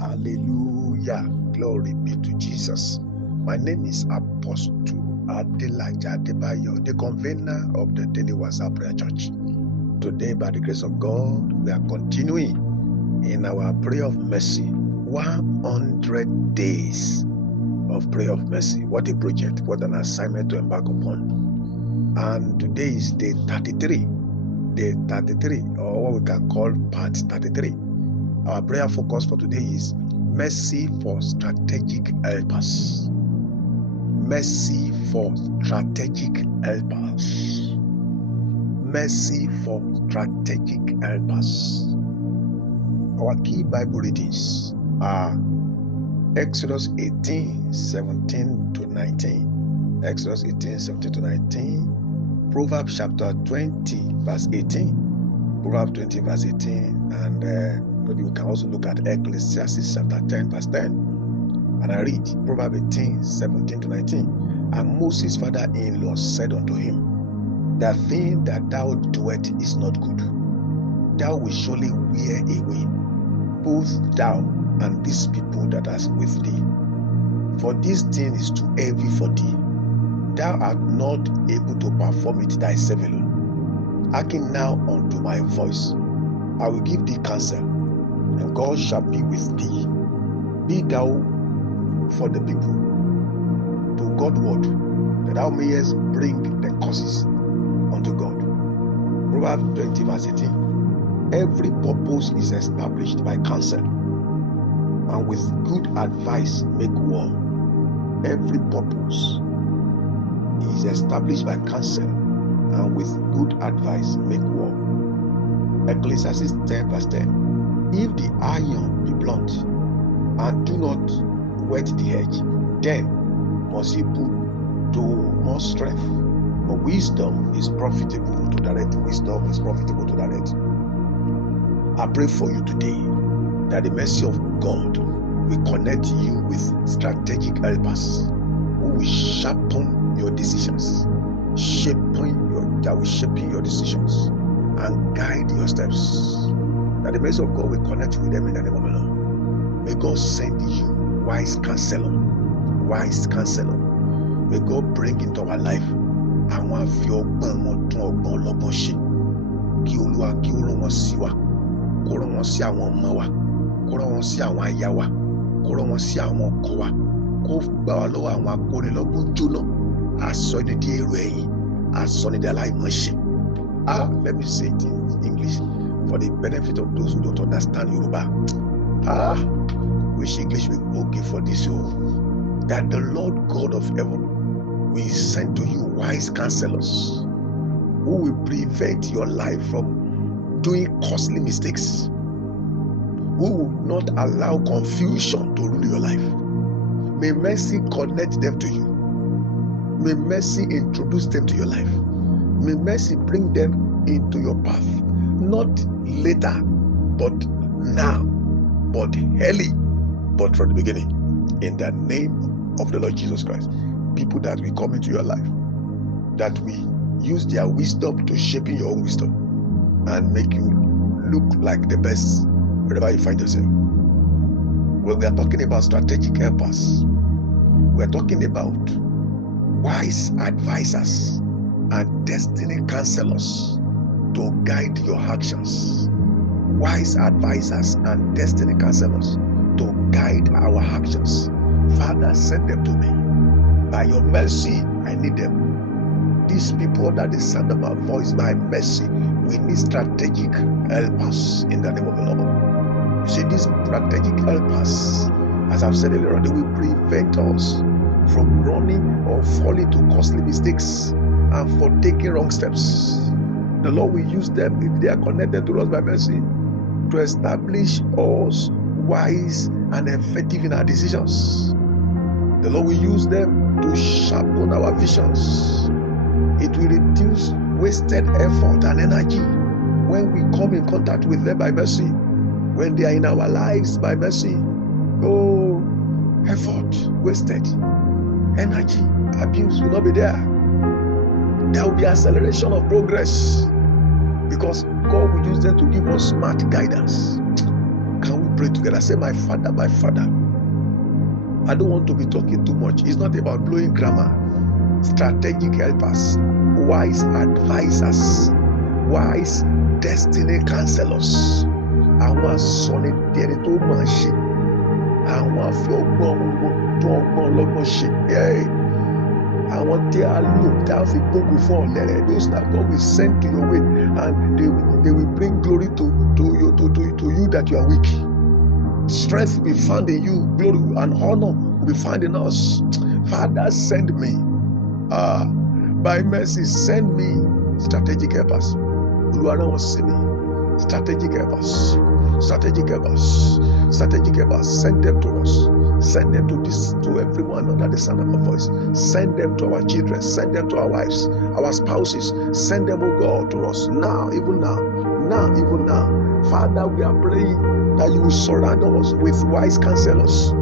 Hallelujah. Glory be to Jesus. My name is Apostle Adelaja Adebayo, the convener of the Daily WhatsApp Prayer Church. Today, by the grace of God, we are continuing in our prayer of mercy. 100 days of prayer of mercy. What a project, what an assignment to embark upon. And today is day 33. Day 33, or what we can call part 33. Our prayer focus for today is mercy for strategic helpers. Mercy for strategic helpers. Mercy for strategic helpers. Our key Bible readings are Exodus 18:17 to 19. Exodus 18:17 to 19. Proverbs chapter 20, verse 18. Proverbs 20, verse 18. And maybe we can also look at Ecclesiastes chapter 10, verse 10. And I read Proverbs 18:17 to 19. And Moses' father-in-law said unto him, the thing that thou doest is not good. Thou wilt surely wear away both thou and these people that are with thee. For this thing is too heavy for thee. Thou art not able to perform it thyself alone. Hearken now unto my voice. I will give thee counsel, and God shall be with thee. Be thou for the people to Godward, that thou mayest bring the causes unto God. Proverbs 20, verse 18. Every purpose is established by counsel, and with good advice make war. Every purpose is established by counsel, and with good advice make war. Ecclesiastes 10, verse 10. If the iron be blunt, and do not whet the edge, then must he put to more strength. For wisdom is profitable to direct. Wisdom is profitable to direct. I pray for you today that the mercy of God will connect you with strategic helpers who will sharpen your decisions, that will shape your decisions and guide your steps. That the mercy of God will connect you with them in the name of the Lord. May God send you wise counselor. May God bring into our life àwọn afi ọgbọ́n wọn tún ọgbọ́n ọlọ́gbọ́n ṣe. Kí Olúwa kí ó rán wọn sí wa, kó rán wọn sí àwọn ọmọ wa, kó rán wọn sí àwọn aya wa, kó rán wọn sí àwọn ọkọ wa, kó gbà wá lọ́wọ́ àwọn akónilọ́gbọ́n jóná, asọ́nidí èrò ẹ̀yìn, asọ́nidí aláìmọ̀ṣe. Let me say it in English for the benefit of those who don't understand Yoruba. Which English will be okay for this show. That the Lord God of heaven will send to you wise counselors who will prevent your life from doing costly mistakes, who will not allow confusion to rule your life. May mercy connect them to you. May mercy introduce them to your life. May mercy bring them into your path, not later, but now, but early, but from the beginning. In the name of the Lord Jesus Christ. People that will come into your life, that will use their wisdom to shape your own wisdom and make you look like the best wherever you find yourself. Well, we are talking about strategic helpers. We are talking about wise advisors and destiny counselors to guide your actions. Wise advisors and destiny counselors to guide our actions. Father, send them to me. By your mercy, I need them. These people that the sound of my voice, by mercy, we need strategic helpers in the name of the Lord. You see, these strategic helpers, as I've said earlier, they will prevent us from running or falling to costly mistakes and for taking wrong steps. The Lord will use them if they are connected to us by mercy to establish us wise and effective in our decisions. The Lord will use them to sharpen our visions. It will reduce wasted effort and energy when we come in contact with them by mercy. When they are in our lives by mercy, effort wasted, energy abuse will not be there. There will be acceleration of progress because God will use them to give us smart guidance. Can we pray together. Say, my Father, my Father. I don't want to be talking too much. It's not about blowing grammar. Strategic helpers, wise advisors, wise destiny counselors. Àwọn asọ̀ni di ẹni tó máa ṣe. Àwọn afi ọgbọ́n tó ọgbọ́n ọlọ́gbọ́n ṣe. Àwọn tí a lò tí a fi gbógun fún ọ̀lẹ́rẹ̀. Those that God will send to your way, and they will bring glory to you that you are weak. Strength will be found in you. Glory and honor will be found in us. Father, send me. By mercy, send me strategic helpers. Strategic helpers. Strategic helpers. Strategic helpers. Send them to us. Send them to everyone under the sound of my voice. Send them to our children. Send them to our wives, our spouses. Send them, oh God, to us now, even now. Now, even now. Father, we are praying that you will surround us with wise counselors.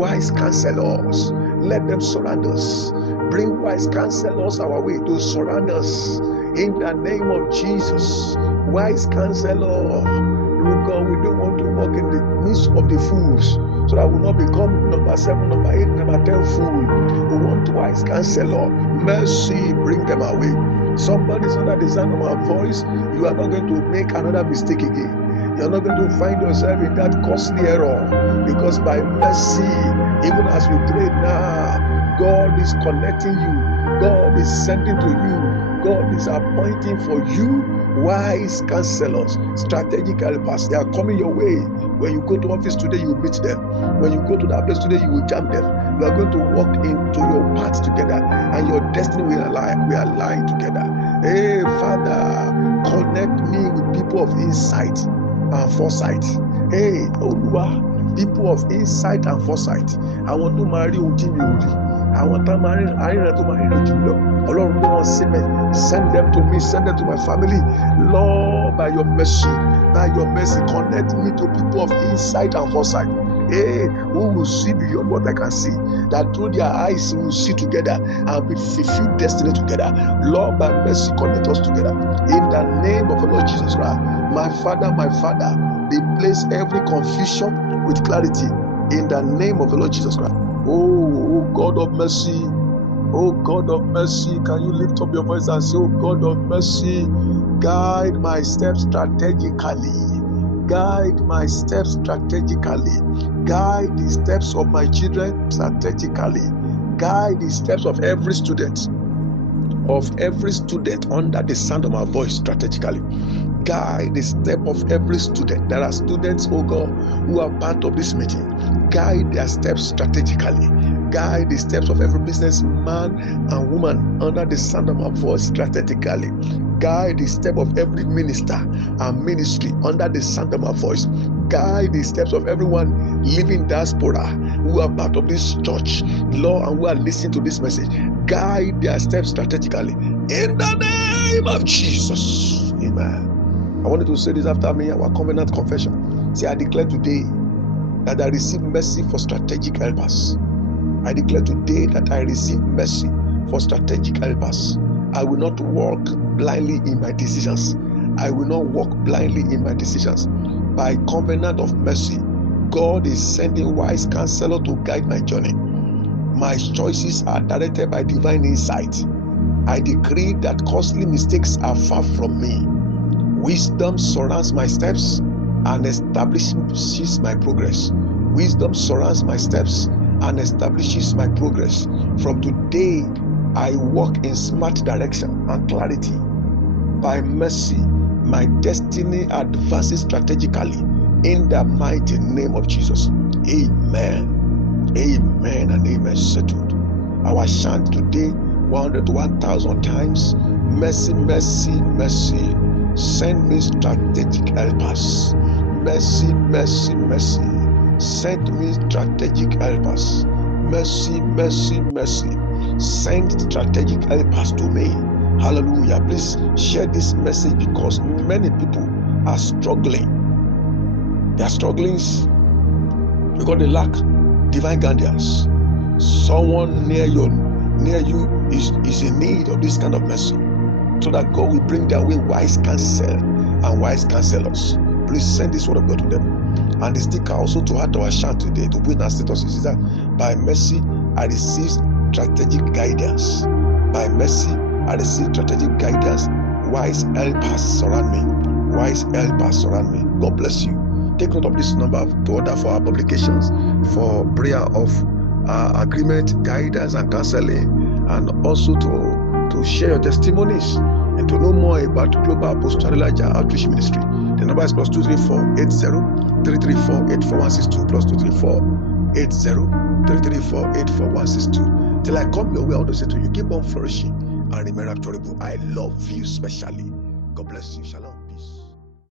Wise counselors. Let them surround us. Bring wise counselors our way to surround us in the name of Jesus. Wise counselor. Lord God, we don't want to walk in the midst of the fools, so that we will not become number 7, number 8, number 10 fool. We want wise counselor. Mercy, bring them away. Somebody's under the sound of my voice. You are not going to make another mistake again. You are not going to find yourself in that costly error, because by mercy, even as we pray now, God is connecting you. God is sending to you. God is appointing for you wise counselors, strategic helpers. They are coming your way. When you go to office today, you will meet them. When you go to that place today, you will jam them. We are going to walk into your path together, and your destiny will align together. Hey, Father, connect me with people of insight and foresight. Hey, Olúwa, people of insight and foresight. Àwọn tó máa rí ohun tí mi ò rí. Àwọn tó máa rí àríran tó máa rí jù lọ. Ọlọ́run ló wọ́n sí mi. Send them to me. Send them to my family. Lord, by your mercy, connect me to people of insight and foresight. Hey, who will see beyond what I can see? That through their eyes we will see together and we fulfill destiny together. Lord, by mercy, connect us together. In the name of the Lord Jesus Christ, my Father, replace every confusion with clarity. In the name of the Lord Jesus Christ. Oh God of mercy. Oh God of mercy, can you lift up your voice and say, oh God of mercy, guide my steps strategically. Guide my steps strategically. Guide the steps of my children strategically. Guide the steps of every student under the sound of my voice strategically. Guide the step of every student. There are students, oh God, who are part of this meeting. Guide their steps strategically. Guide the steps of every businessman and woman under the sound of my voice strategically. Guide the step of every minister and ministry under the sound of my voice. Guide the steps of everyone living diaspora who are part of this church, Lord, and who are listening to this message. Guide their steps strategically. In the name of Jesus. Amen. I wanted to say this after me, our covenant confession. Say, I declare today that I receive mercy for strategic helpers. I declare today that I receive mercy for strategic helpers. I will not walk blindly in my decisions. I will not walk blindly in my decisions. By covenant of mercy, God is sending wise counselor to guide my journey. My choices are directed by divine insight. I decree that costly mistakes are far from me. Wisdom surrounds my steps and establishes my progress. Wisdom surrounds my steps and establishes my progress. From today, I walk in smart direction and clarity. By mercy, my destiny advances strategically in the mighty name of Jesus. Amen. Amen and amen. Settled. Our chant today 101,000 times. Mercy, mercy, mercy. Send me strategic helpers. Mercy, mercy, mercy. Send me strategic helpers. Mercy, mercy, mercy. Send strategic helpers to me. Hallelujah. Please share this message, because many people are struggling. They are struggling because they lack divine guidance. Someone near you is in need of this kind of mercy. so that God will bring their way wise counsel and wise counselors. Please send this word of God to them. And the sticker also to add to our chant today to win our status is that by mercy I receive strategic guidance. By mercy I receive strategic guidance. Wise helpers surround me. Wise helpers surround me. God bless you. Take note of this number to order for our publications, for prayer of agreement, guidance, and counseling, and also to share your testimonies and to know more about Global Apostle Adelaja Outreach Ministry. The number is plus 234-80-334-84162 plus 234-80-334-84162. Till I come your way, I want to say to you, keep on flourishing and remain adorable. I love you specially. God bless you. Shalom.